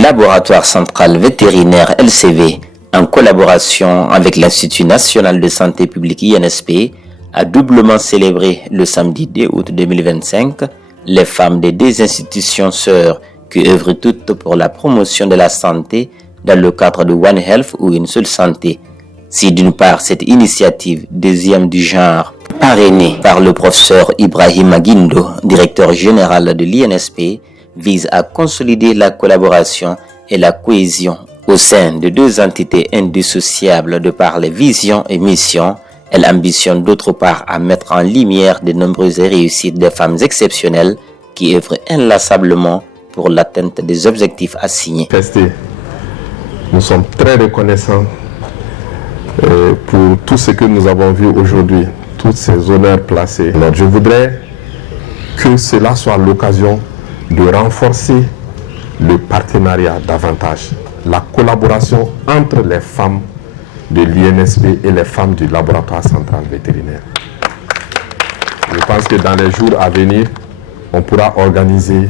laboratoire central vétérinaire LCV, en collaboration avec l'Institut national de santé publique INSP, a doublement célébré le samedi 2 août 2025 les femmes des deux institutions sœurs qui œuvrent toutes pour la promotion de la santé dans le cadre de One Health ou Une Seule Santé. Si d'une part cette initiative deuxième du genre, parrainée par le professeur Ibrahim Guindo, directeur général de l'INSP, vise à consolider la collaboration et la cohésion au sein de deux entités indissociables de par les visions et missions, elle ambitionne d'autre part à mettre en lumière de nombreuses réussites des femmes exceptionnelles qui œuvrent inlassablement pour l'atteinte des objectifs assignés. Nous sommes très reconnaissants pour tout ce que nous avons vu aujourd'hui, tous ces honneurs placés. Alors, je voudrais que cela soit l'occasion de renforcer le partenariat davantage, la collaboration entre les femmes de l'INSP et les femmes du laboratoire central vétérinaire. Je pense que dans les jours à venir, on pourra organiser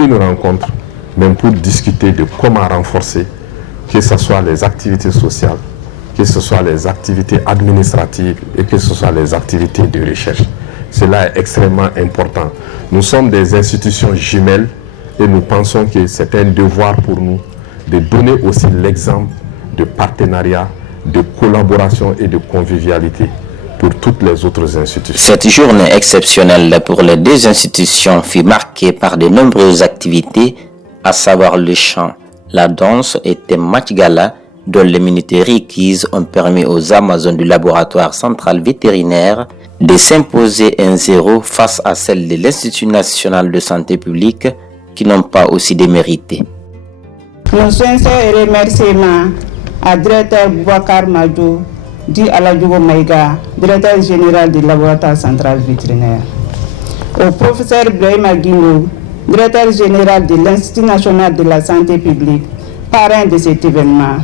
une rencontre, même pour discuter de comment renforcer, que ce soit les activités sociales, que ce soit les activités administratives et que ce soit les activités de recherche. Cela est extrêmement important. Nous sommes des institutions jumelles et nous pensons que c'est un devoir pour nous de donner aussi l'exemple de partenariat, de collaboration et de convivialité pour toutes les autres institutions. Cette journée exceptionnelle pour les deux institutions fut marquée par de nombreuses activités, à savoir le chant, la danse et thème match gala, dont les minutes requises ont permis aux Amazones du laboratoire central vétérinaire de s'imposer 1-0 face à celles de l'Institut national de santé publique qui n'ont pas aussi démérité. Nos sincères remerciements à directeur Boubacar Madou, dit Aladjougo Maïga, directeur général du laboratoire central vétérinaire. Au professeur Ibrahim Guindo, directeur général de l'Institut national de la santé publique, parrain de cet événement,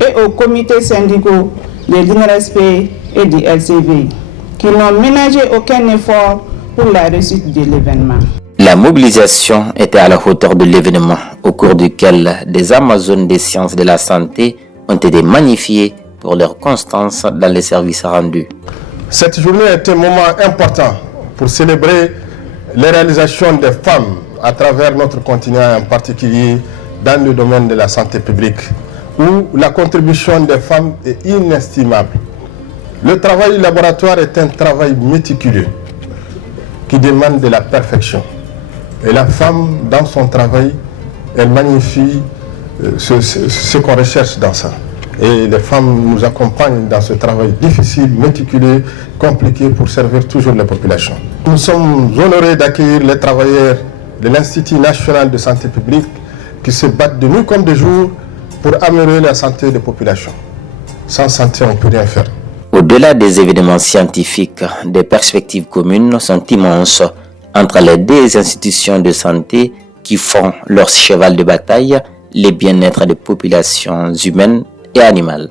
et aux comités syndicaux de l'INSP et du LCV, qui n'ont ménagé aucun effort pour la réussite de l'événement. La mobilisation était à la hauteur de l'événement, au cours duquel des Amazones des sciences de la santé ont été magnifiées pour leur constance dans les services rendus. Cette journée est un moment important pour célébrer les réalisations des femmes à travers notre continent, en particulier dans le domaine de la santé publique, où la contribution des femmes est inestimable. Le travail laboratoire est un travail méticuleux qui demande de la perfection. Et la femme, dans son travail, elle magnifie ce qu'on recherche dans ça. Et les femmes nous accompagnent dans ce travail difficile, méticuleux, compliqué pour servir toujours les populations. Nous sommes honorés d'accueillir les travailleurs de l'Institut national de santé publique qui se battent de nuit comme de jour pour améliorer la santé des populations. Sans santé, on ne peut rien faire. Au-delà des événements scientifiques, des perspectives communes sont immenses entre les deux institutions de santé qui font leur cheval de bataille, le bien-être des populations humaines et animales.